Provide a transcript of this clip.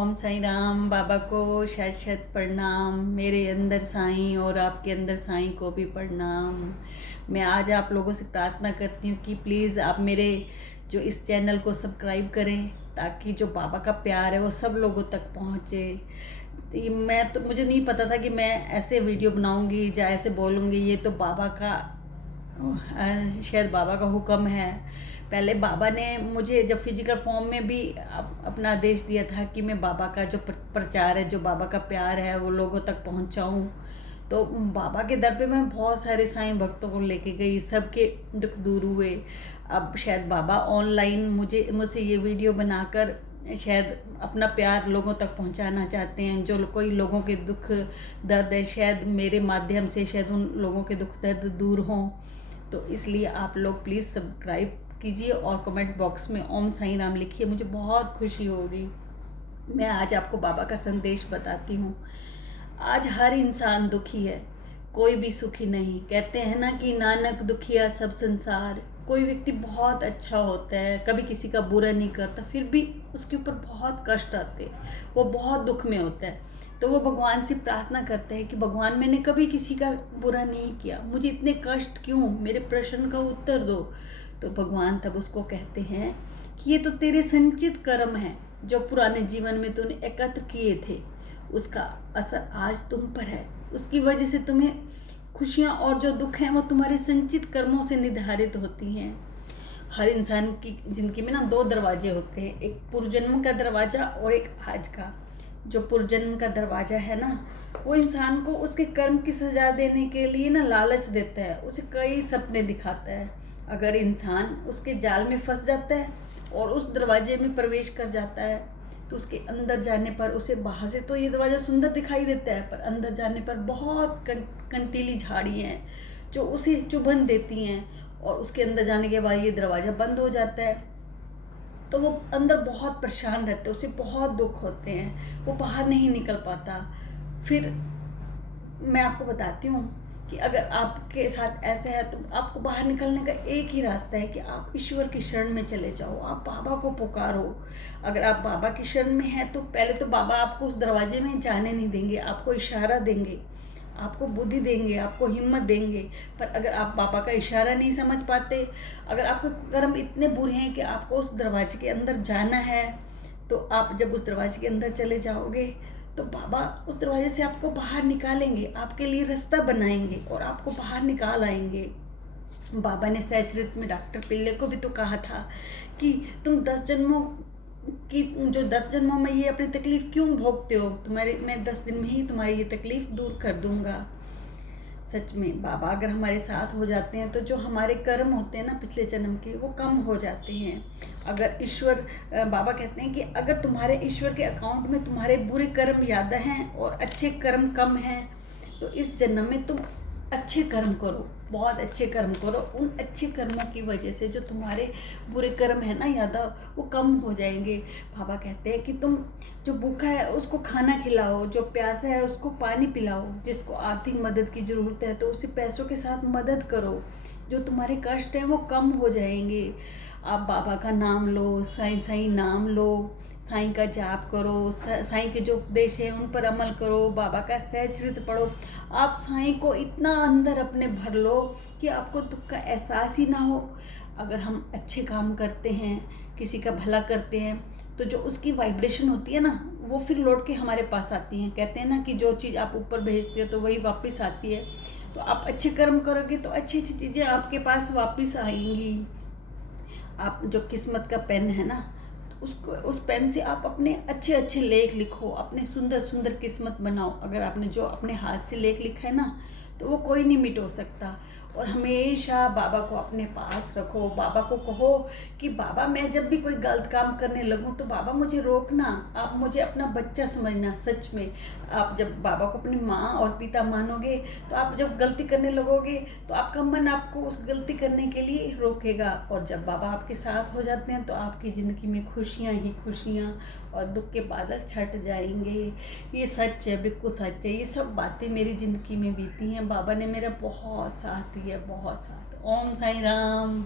ओम साईं राम। बाबा को शत शत प्रणाम। मेरे अंदर साईं और आपके अंदर साईं को भी प्रणाम। मैं आज आप लोगों से प्रार्थना करती हूँ कि प्लीज़ आप मेरे जो इस चैनल को सब्सक्राइब करें, ताकि जो बाबा का प्यार है वो सब लोगों तक पहुँचे। मुझे नहीं पता था कि मैं ऐसे वीडियो बनाऊँगी या ऐसे बोलूँगी। ये तो बाबा का शायद बाबा का हुक्म है। पहले बाबा ने मुझे जब फिजिकल फॉर्म में भी अपना आदेश दिया था कि मैं बाबा का जो प्रचार है, जो बाबा का प्यार है, वो लोगों तक पहुंचाऊं। तो बाबा के दर पे मैं बहुत सारे साईं भक्तों को लेके गई, सबके दुख दूर हुए। अब शायद बाबा ऑनलाइन मुझसे ये वीडियो बनाकर शायद अपना प्यार लोगों तक पहुंचाना चाहते हैं। जो कोई लोगों के दुख दर्द है, शायद मेरे माध्यम से शायद उन लोगों के दुख दर्द दूर हों। तो इसलिए आप लोग प्लीज़ सब्सक्राइब कीजिए और कमेंट बॉक्स में ओम साईं राम लिखिए। मुझे बहुत खुशी होगी। मैं आज आपको बाबा का संदेश बताती हूँ। आज हर इंसान दुखी है, कोई भी सुखी नहीं। कहते हैं ना कि नानक दुखिया सब संसार। कोई व्यक्ति बहुत अच्छा होता है, कभी किसी का बुरा नहीं करता, फिर भी उसके ऊपर बहुत कष्ट आते हैं, वो बहुत दुख में होता है। तो वो भगवान से प्रार्थना करते हैं कि भगवान मैंने कभी किसी का बुरा नहीं किया, मुझे इतने कष्ट क्यों, मेरे प्रश्न का उत्तर दो। तो भगवान तब उसको कहते हैं कि ये तो तेरे संचित कर्म हैं, जो पुराने जीवन में तूने एकत्र किए थे, उसका असर आज तुम पर है। उसकी वजह से तुम्हें खुशियाँ और जो दुख हैं वो तुम्हारे संचित कर्मों से निर्धारित होती हैं। हर इंसान की ज़िंदगी में ना दो दरवाजे होते हैं, एक पूर्वजन्म का दरवाज़ा और एक आज का। जो पूर्वजन्म का दरवाज़ा है ना, वो इंसान को उसके कर्म की सजा देने के लिए ना लालच देता है, उसे कई सपने दिखाता है। अगर इंसान उसके जाल में फंस जाता है और उस दरवाजे में प्रवेश कर जाता है, तो उसके अंदर जाने पर उसे बाहर से तो ये दरवाज़ा सुंदर दिखाई देता है, पर अंदर जाने पर बहुत कंटीली झाड़ियाँ हैं जो उसे चुभन देती हैं, और उसके अंदर जाने के बाद ये दरवाज़ा बंद हो जाता है। तो वो अंदर बहुत परेशान रहते हैं, उसे बहुत दुख होते हैं, वो बाहर नहीं निकल पाता। फिर मैं आपको बताती हूँ कि अगर आपके साथ ऐसा है तो आपको बाहर निकलने का एक ही रास्ता है कि आप ईश्वर की शरण में चले जाओ, आप बाबा को पुकारो। अगर आप बाबा की शरण में हैं तो पहले तो बाबा आपको उस दरवाजे में जाने नहीं देंगे, आपको इशारा देंगे, आपको बुद्धि देंगे, आपको हिम्मत देंगे। पर अगर आप बाबा का इशारा नहीं समझ पाते, अगर आपके कर्म इतने बुरे हैं कि आपको उस दरवाजे के अंदर जाना है, तो आप जब उस दरवाजे के अंदर चले जाओगे तो बाबा उस दरवाजे से आपको बाहर निकालेंगे, आपके लिए रास्ता बनाएंगे और आपको बाहर निकाल आएंगे। बाबा ने सचरित में डॉक्टर पिल्ले को भी तो कहा था कि तुम 10 जन्मों की जो 10 जन्मों में ये अपनी तकलीफ क्यों भोगते हो, मैं 10 दिन में ही तुम्हारी ये तकलीफ दूर कर दूंगा। सच में बाबा अगर हमारे साथ हो जाते हैं तो जो हमारे कर्म होते हैं ना पिछले जन्म के, वो कम हो जाते हैं। अगर ईश्वर, बाबा कहते हैं कि अगर तुम्हारे ईश्वर के अकाउंट में तुम्हारे बुरे कर्म ज़्यादा हैं और अच्छे कर्म कम हैं, तो इस जन्म में तुम अच्छे कर्म करो, बहुत अच्छे कर्म करो। उन अच्छे कर्मों की वजह से जो तुम्हारे बुरे कर्म है ना ज़्यादा, वो कम हो जाएंगे। बाबा कहते हैं कि तुम जो भूखा है उसको खाना खिलाओ, जो प्यासा है उसको पानी पिलाओ, जिसको आर्थिक मदद की ज़रूरत है तो उसे पैसों के साथ मदद करो। जो तुम्हारे कष्ट हैं वो कम हो जाएंगे। आप बाबा का नाम लो, साईं साईं नाम लो, साईं का जाप करो, साईं के जो उपदेश है उन पर अमल करो, बाबा का सहचरित्र पढ़ो। आप साईं को इतना अंदर अपने भर लो कि आपको दुख का एहसास ही ना हो। अगर हम अच्छे काम करते हैं, किसी का भला करते हैं, तो जो उसकी वाइब्रेशन होती है ना, वो फिर लौट के हमारे पास आती हैं। कहते हैं ना कि जो चीज़ आप ऊपर भेजते हो तो वही वापस आती है। तो आप अच्छे कर्म करोगे तो अच्छी अच्छी चीज़ें आपके पास वापस आएंगी। आप जो किस्मत का पेन है ना, उसको उस पेन से आप अपने अच्छे अच्छे लेख लिखो, अपने सुंदर सुंदर किस्मत बनाओ। अगर आपने जो अपने हाथ से लेख लिखा है ना, तो वो कोई नहीं मिटो सकता। और हमेशा बाबा को अपने पास रखो। बाबा को कहो कि बाबा मैं जब भी कोई गलत काम करने लगूं तो बाबा मुझे रोकना, आप मुझे अपना बच्चा समझना। सच में आप जब बाबा को अपनी माँ और पिता मानोगे, तो आप जब गलती करने लगोगे तो आपका मन आपको उस गलती करने के लिए रोकेगा। और जब बाबा आपके साथ हो जाते हैं तो आपकी ज़िंदगी में खुशियाँ ही खुशियाँ और दुख के बादल छट जाएंगे। ये सच है, बिल्कुल सच है। ये सब बातें मेरी ज़िंदगी में बीती हैं। बाबा ने मेरा बहुत साथ दिया, बहुत साथ। ओम साईं राम।